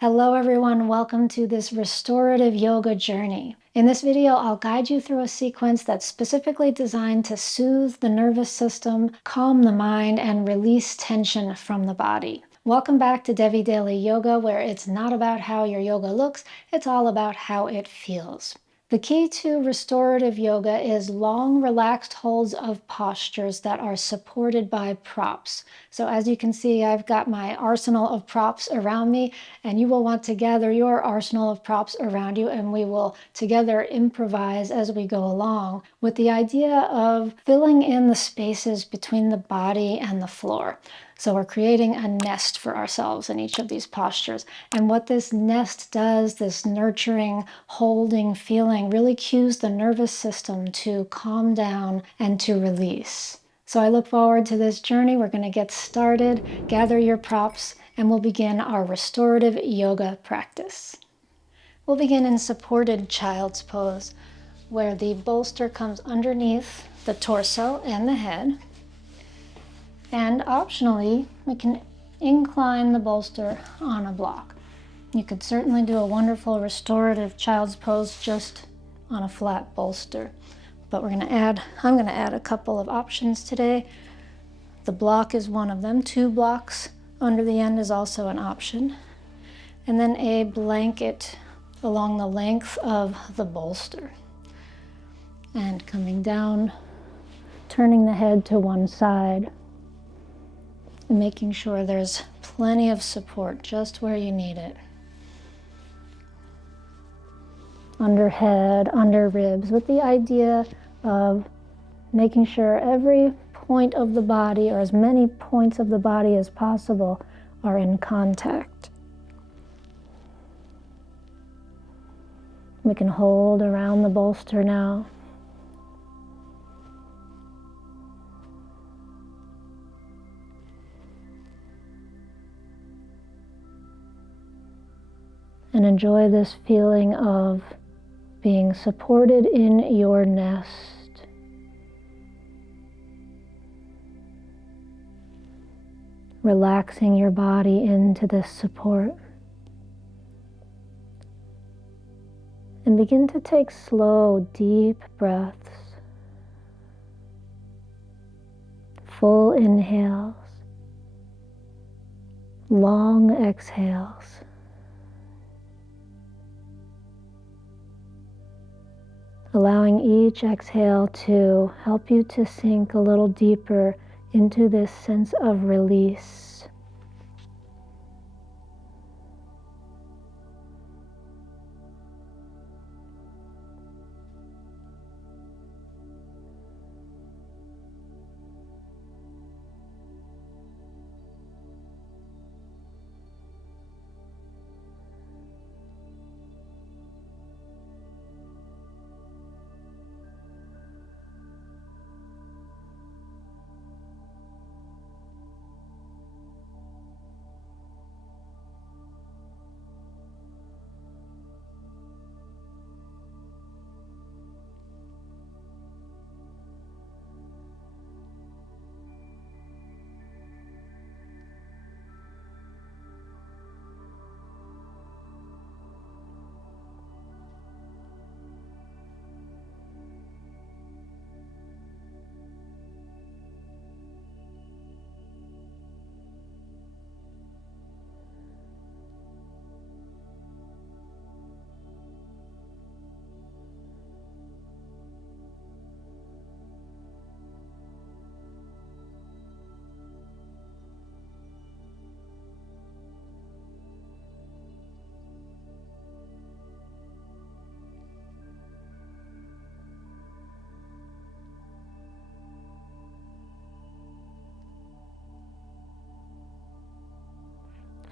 Hello everyone, welcome to this restorative yoga journey. In this video, I'll guide you through a sequence that's specifically designed to soothe the nervous system, calm the mind, and release tension from the body. Welcome back to Devi Daily Yoga, where it's not about how your yoga looks, it's all about how it feels. The key to restorative yoga is long, relaxed holds of postures that are supported by props. So as you can see, I've got my arsenal of props around me, and you will want to gather your arsenal of props around you, and we will together improvise as we go along with the idea of filling in the spaces between the body and the floor. So we're creating a nest for ourselves in each of these postures. And what this nest does, this nurturing, holding feeling, really cues the nervous system to calm down and to release. So I look forward to this journey. We're going to get started, gather your props, and we'll begin our restorative yoga practice. We'll begin in supported child's pose, where the bolster comes underneath the torso and the head. And optionally, we can incline the bolster on a block. You could certainly do a wonderful restorative child's pose just on a flat bolster. But I'm going to add a couple of options today. The block is one of them. 2 blocks under the end is also an option. And then a blanket along the length of the bolster. And coming down, turning the head to one side, and making sure there's plenty of support just where you need it. Under head, under ribs, with the idea of making sure every point of the body, or as many points of the body as possible, are in contact. We can hold around the bolster now. And enjoy this feeling of being supported in your nest. Relaxing your body into this support. And begin to take slow, deep breaths. Full inhales. Long exhales. Allowing each exhale to help you to sink a little deeper into this sense of release.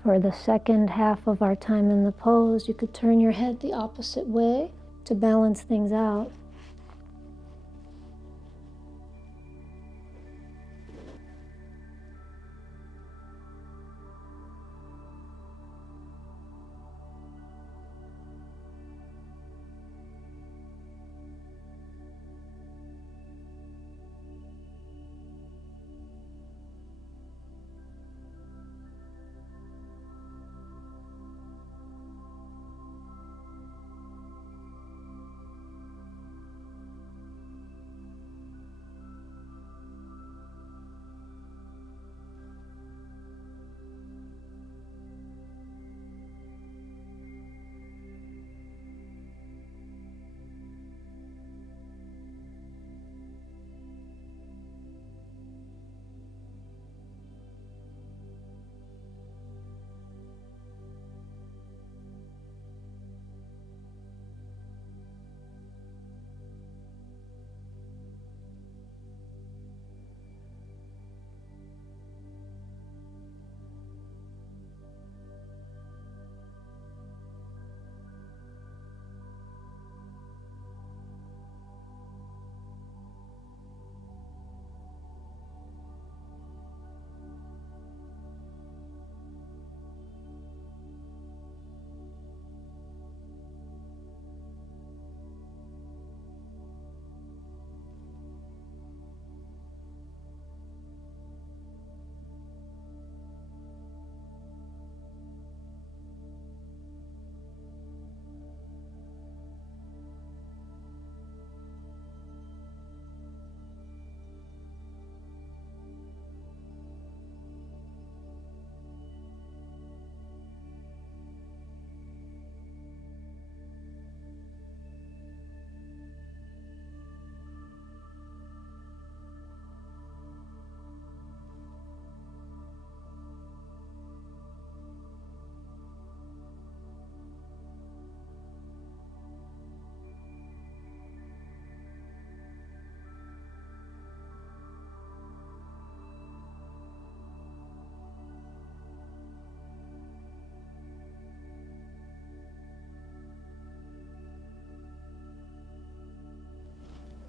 For the second half of our time in the pose, you could turn your head the opposite way to balance things out.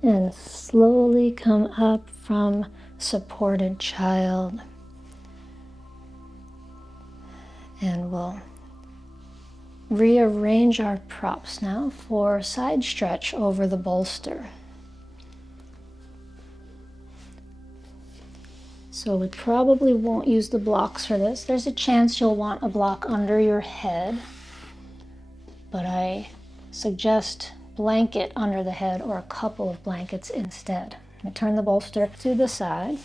and slowly come up from supported child. And we'll rearrange our props now for side stretch over the bolster. So we probably won't use the blocks for this. There's a chance you'll want a block under your head, but I suggest blanket under the head or a couple of blankets instead. I turn the bolster to the side.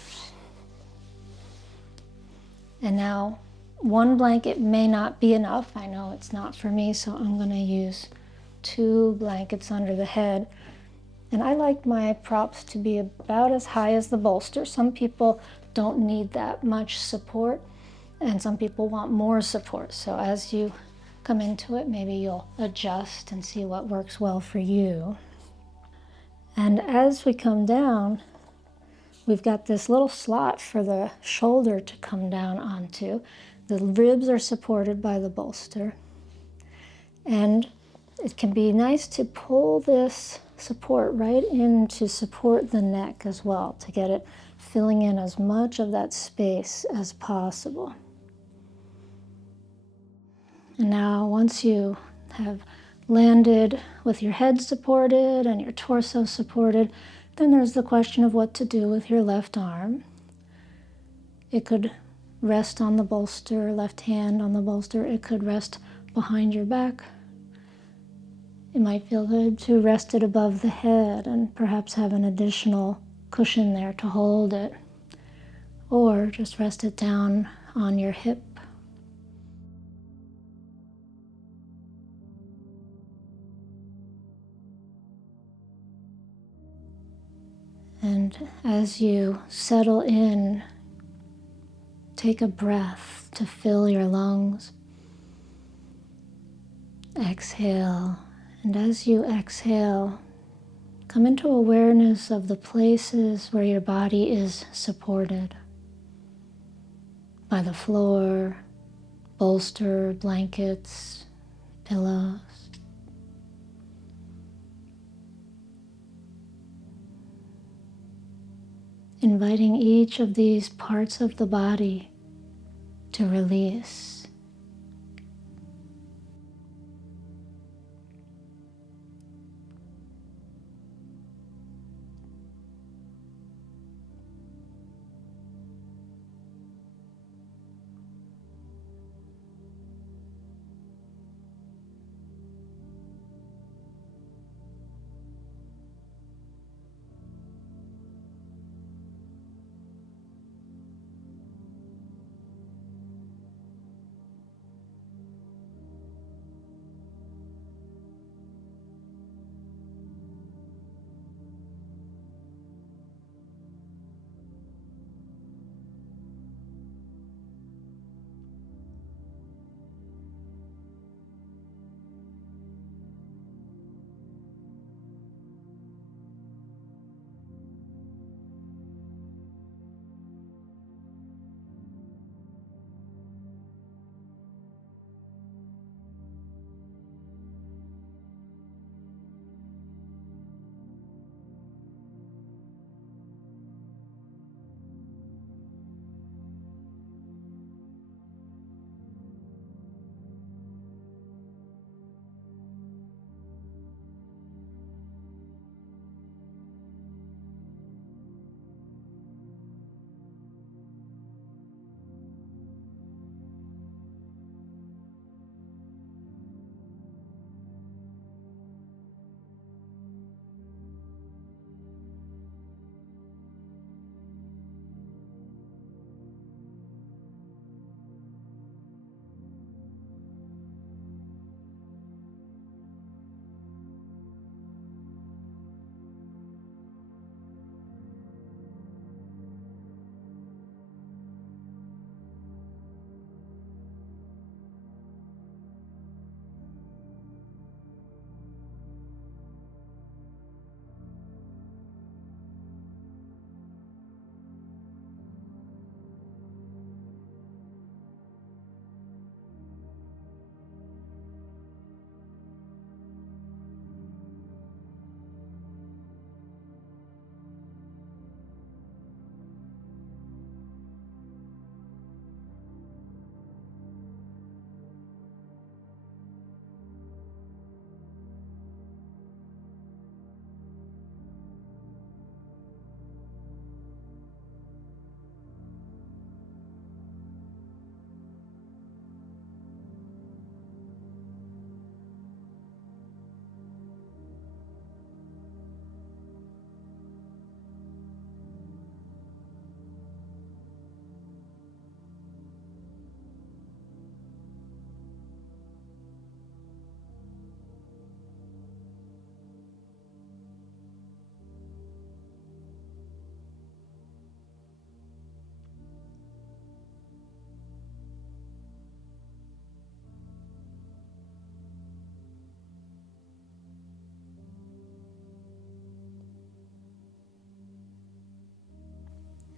And now one blanket may not be enough. I know it's not for me, so I'm going to use 2 blankets under the head. And I like my props to be about as high as the bolster. Some people don't need that much support, and some people want more support. So as you come into it, maybe you'll adjust and see what works well for you. And as we come down, we've got this little slot for the shoulder to come down onto. The ribs are supported by the bolster. And it can be nice to pull this support right in to support the neck as well, to get it filling in as much of that space as possible. And now once you have landed with your head supported and your torso supported, then there's the question of what to do with your left arm. It could rest on the bolster, left hand on the bolster. It could rest behind your back. It might feel good to rest it above the head and perhaps have an additional cushion there to hold it. Or just rest it down on your hip. And as you settle in, take a breath to fill your lungs. Exhale. And as you exhale, come into awareness of the places where your body is supported by the floor, bolster, blankets, pillows. Inviting each of these parts of the body to release.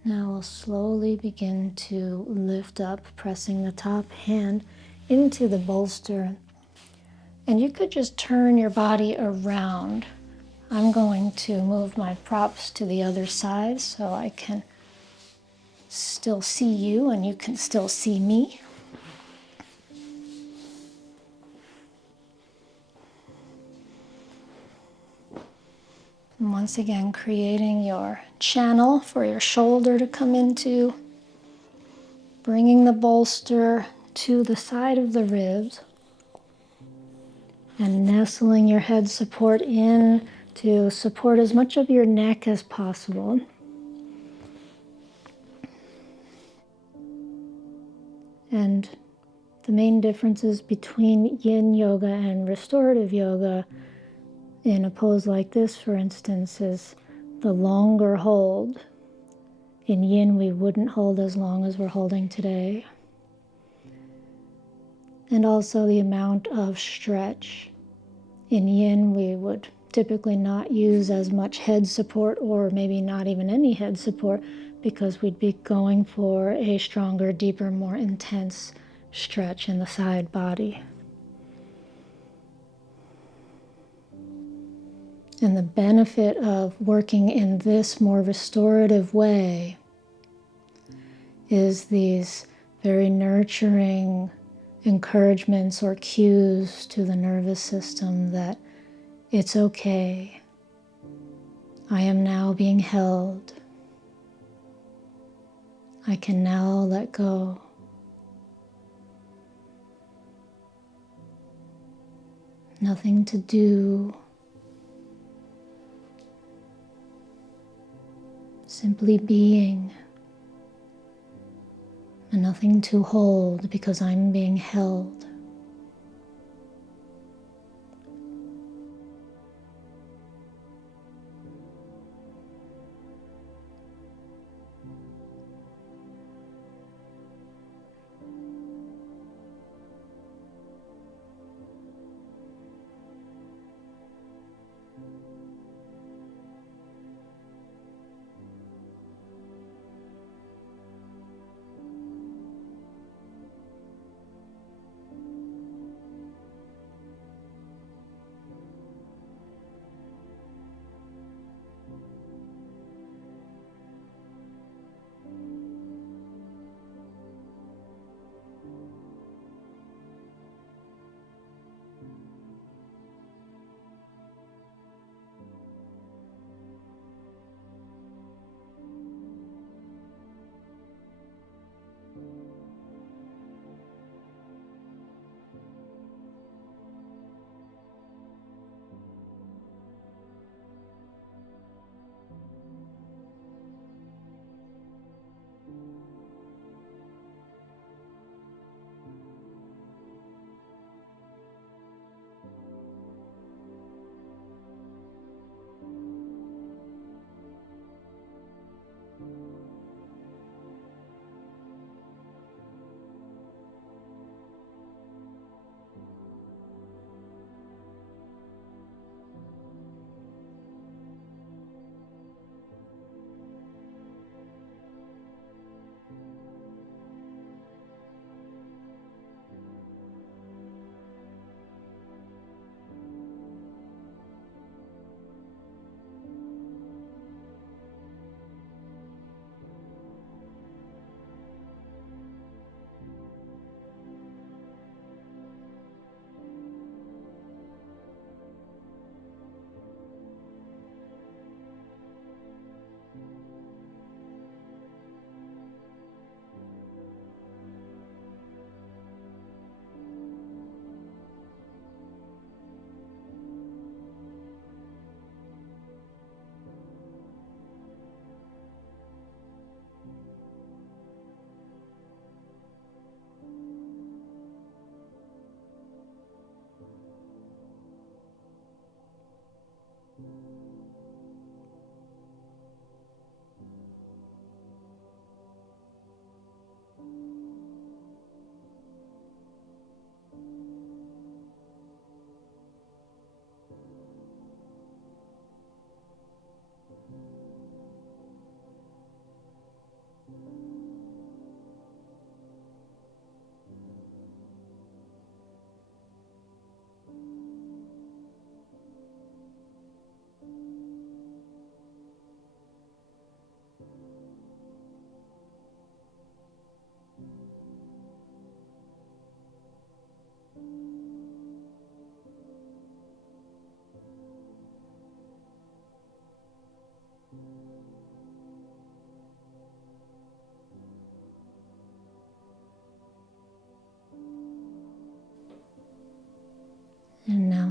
Now we'll slowly begin to lift up, pressing the top hand into the bolster. And you could just turn your body around. I'm going to move my props to the other side so I can still see you and you can still see me. And once again, creating your channel for your shoulder to come into, bringing the bolster to the side of the ribs, and nestling your head support in to support as much of your neck as possible. And the main differences between yin yoga and restorative yoga in a pose like this, for instance, is the longer hold. In yin, we wouldn't hold as long as we're holding today. And also the amount of stretch. In yin, we would typically not use as much head support, or maybe not even any head support, because we'd be going for a stronger, deeper, more intense stretch in the side body. And the benefit of working in this more restorative way is these very nurturing encouragements or cues to the nervous system that it's okay. I am now being held. I can now let go. Nothing to do. Simply being. And nothing to hold because I'm being held.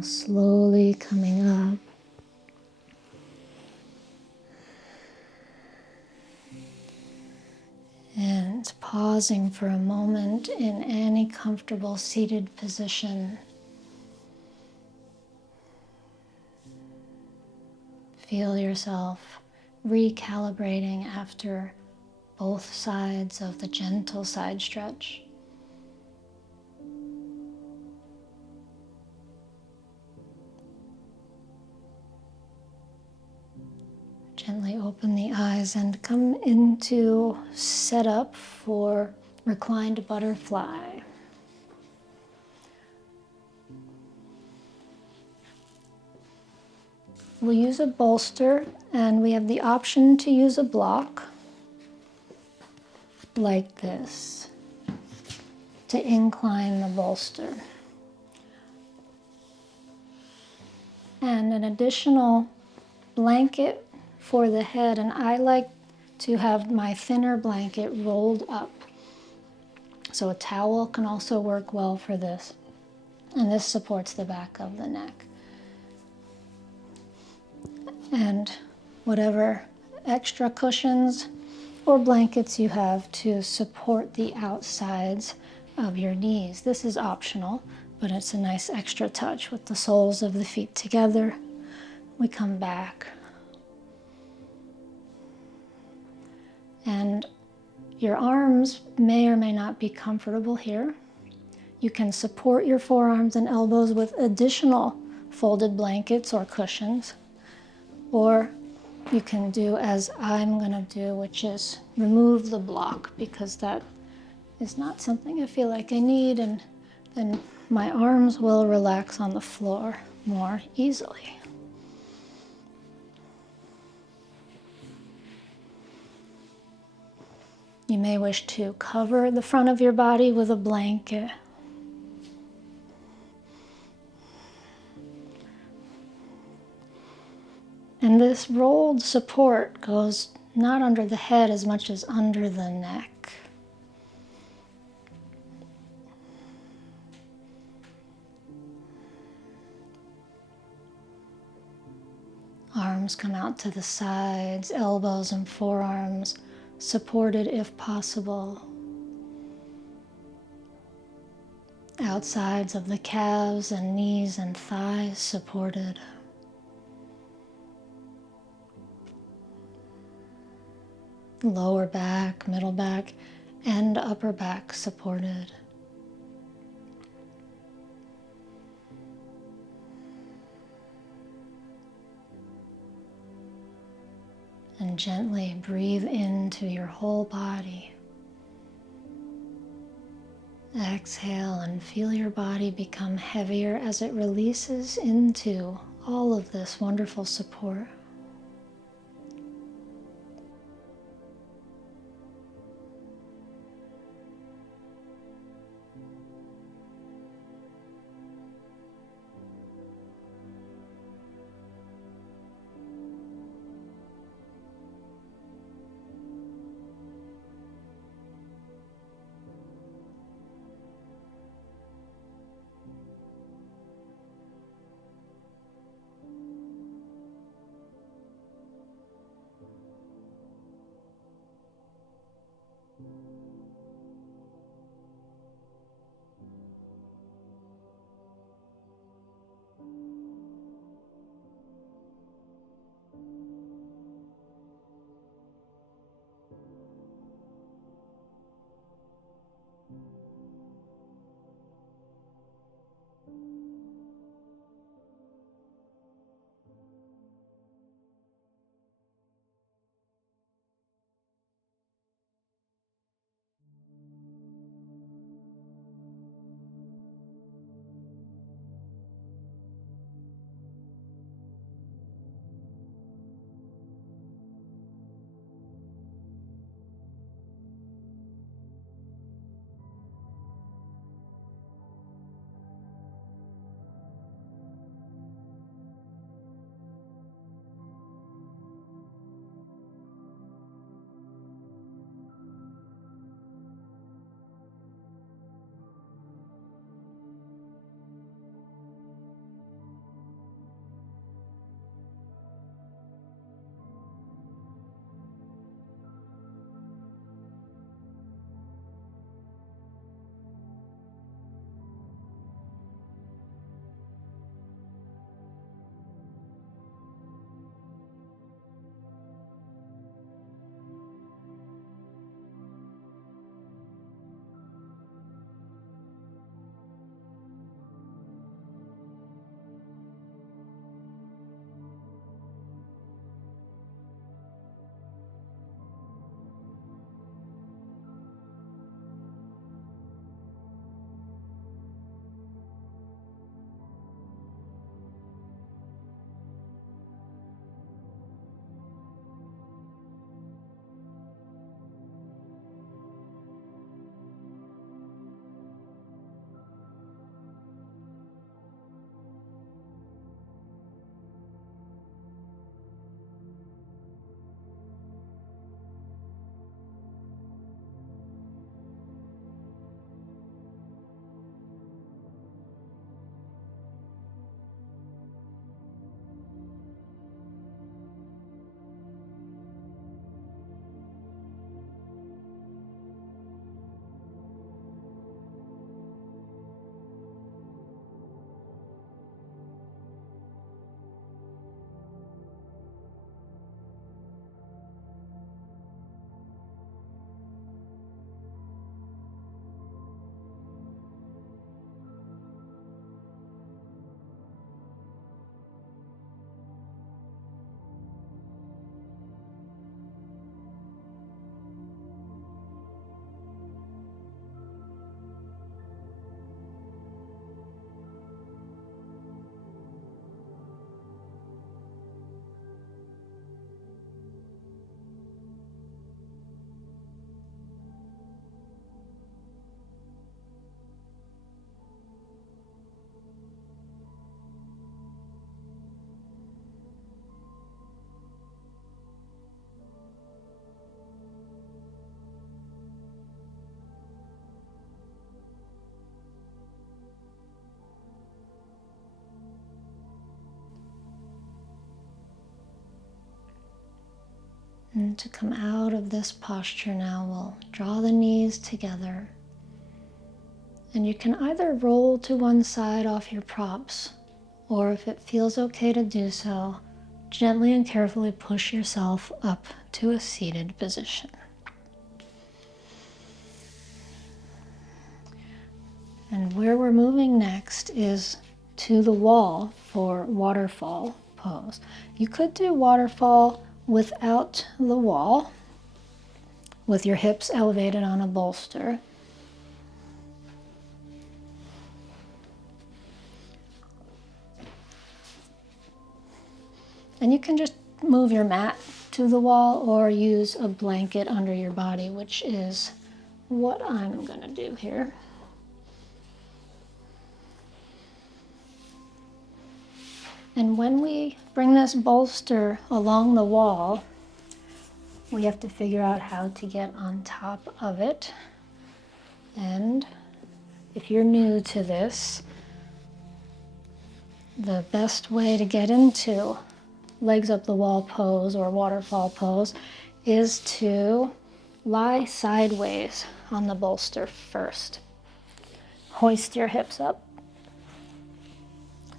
slowly coming up. And pausing for a moment in any comfortable seated position. Feel yourself recalibrating after both sides of the gentle side stretch. Gently open the eyes and come into setup for Reclined Butterfly. We'll use a bolster, and we have the option to use a block like this to incline the bolster. And an additional blanket for the head, and I like to have my thinner blanket rolled up. So a towel can also work well for this. And this supports the back of the neck. And whatever extra cushions or blankets you have to support the outsides of your knees. This is optional, but it's a nice extra touch with the soles of the feet together. We come back. And your arms may or may not be comfortable here. You can support your forearms and elbows with additional folded blankets or cushions. Or you can do as I'm going to do, which is remove the block, because that is not something I feel like I need, and then my arms will relax on the floor more easily. You may wish to cover the front of your body with a blanket. And this rolled support goes not under the head as much as under the neck. Arms come out to the sides, elbows and forearms supported if possible. Outsides of the calves and knees and thighs supported. Lower back, middle back, and upper back supported. And gently breathe into your whole body. Exhale and feel your body become heavier as it releases into all of this wonderful support. And to come out of this posture now, we'll draw the knees together. And you can either roll to one side off your props, or if it feels okay to do so, gently and carefully push yourself up to a seated position. And where we're moving next is to the wall for waterfall pose. You could do waterfall without the wall, with your hips elevated on a bolster. And you can just move your mat to the wall or use a blanket under your body, which is what I'm gonna do here. And when we bring this bolster along the wall, we have to figure out how to get on top of it. And if you're new to this, the best way to get into legs up the wall pose or waterfall pose is to lie sideways on the bolster first. Hoist your hips up.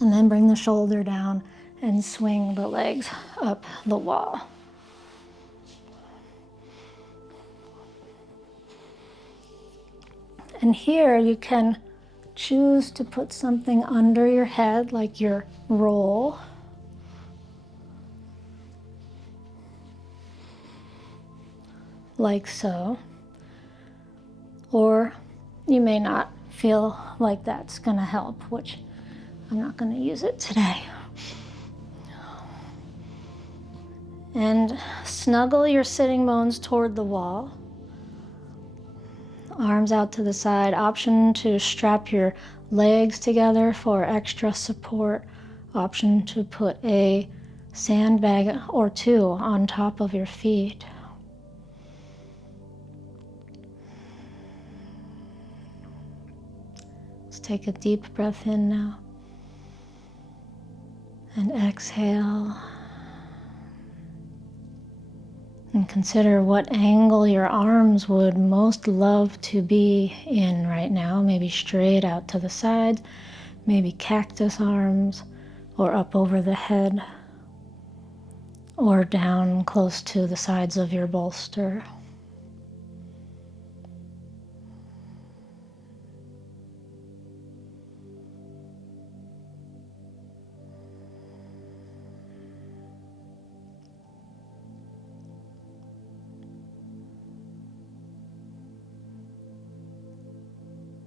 And then bring the shoulder down and swing the legs up the wall. And here you can choose to put something under your head, like your roll. Like so. Or you may not feel like that's going to help, which I'm not going to use it today. And snuggle your sitting bones toward the wall. Arms out to the side. Option to strap your legs together for extra support. Option to put a sandbag or two on top of your feet. Let's take a deep breath in now. And exhale. And consider what angle your arms would most love to be in right now. Maybe straight out to the sides, maybe cactus arms, or up over the head, or down close to the sides of your bolster.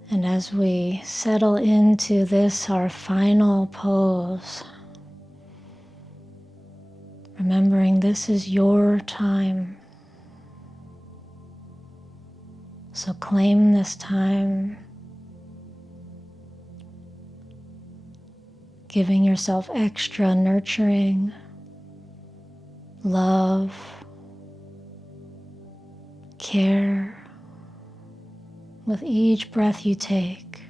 And as we settle into this, our final pose, remembering this is your time. So claim this time, giving yourself extra nurturing, love, care, with each breath you take.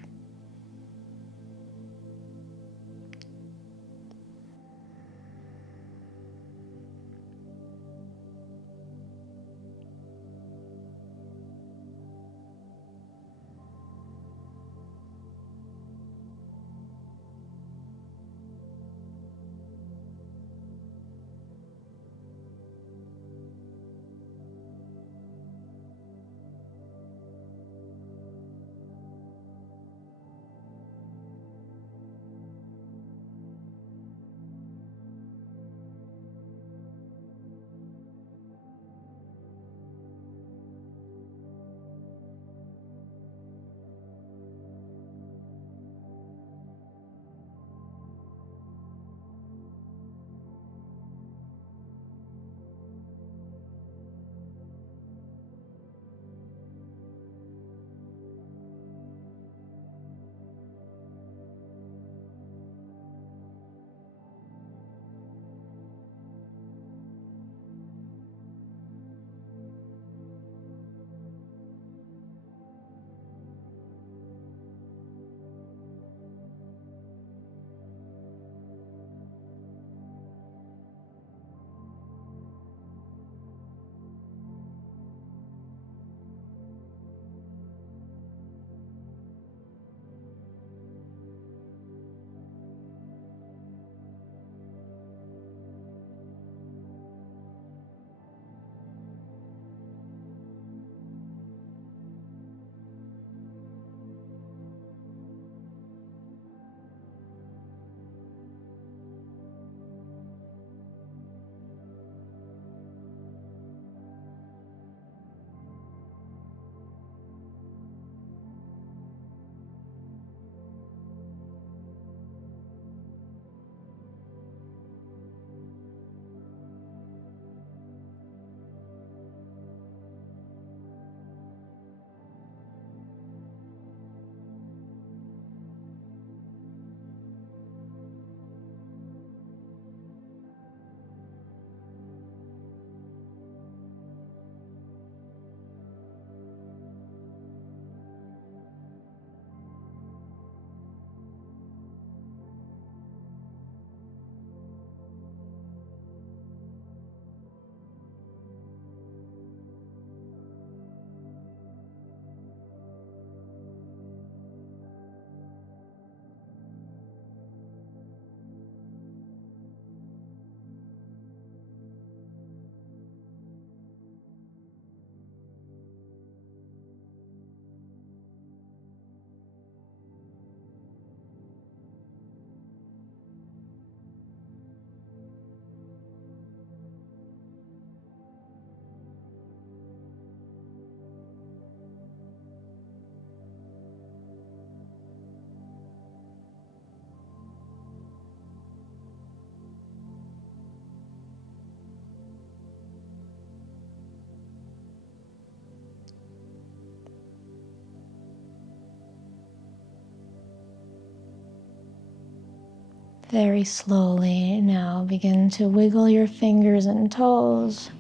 Very slowly now begin to wiggle your fingers and toes.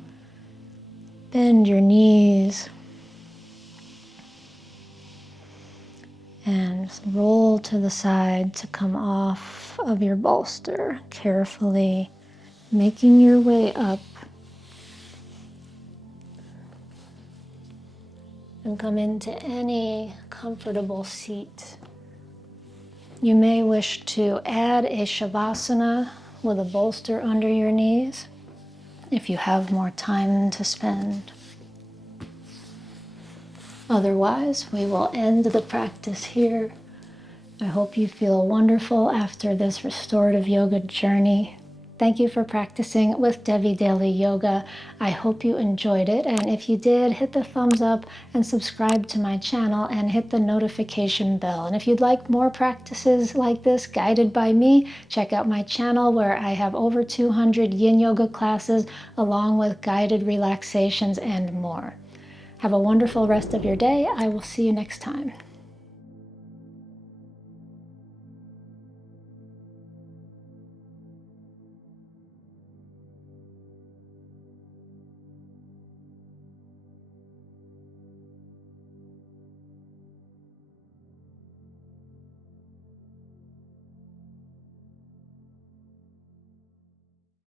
Bend your knees. And roll to the side to come off of your bolster, carefully making your way up. And come into any comfortable seat. You may wish to add a shavasana with a bolster under your knees if you have more time to spend. Otherwise, we will end the practice here. I hope you feel wonderful after this restorative yoga journey. Thank you for practicing with Devi Daily Yoga. I hope you enjoyed it, and if you did, hit the thumbs up and subscribe to my channel and hit the notification bell. And if you'd like more practices like this guided by me, check out my channel where I have over 200 yin yoga classes along with guided relaxations and more. Have a wonderful rest of your day. I will see you next time.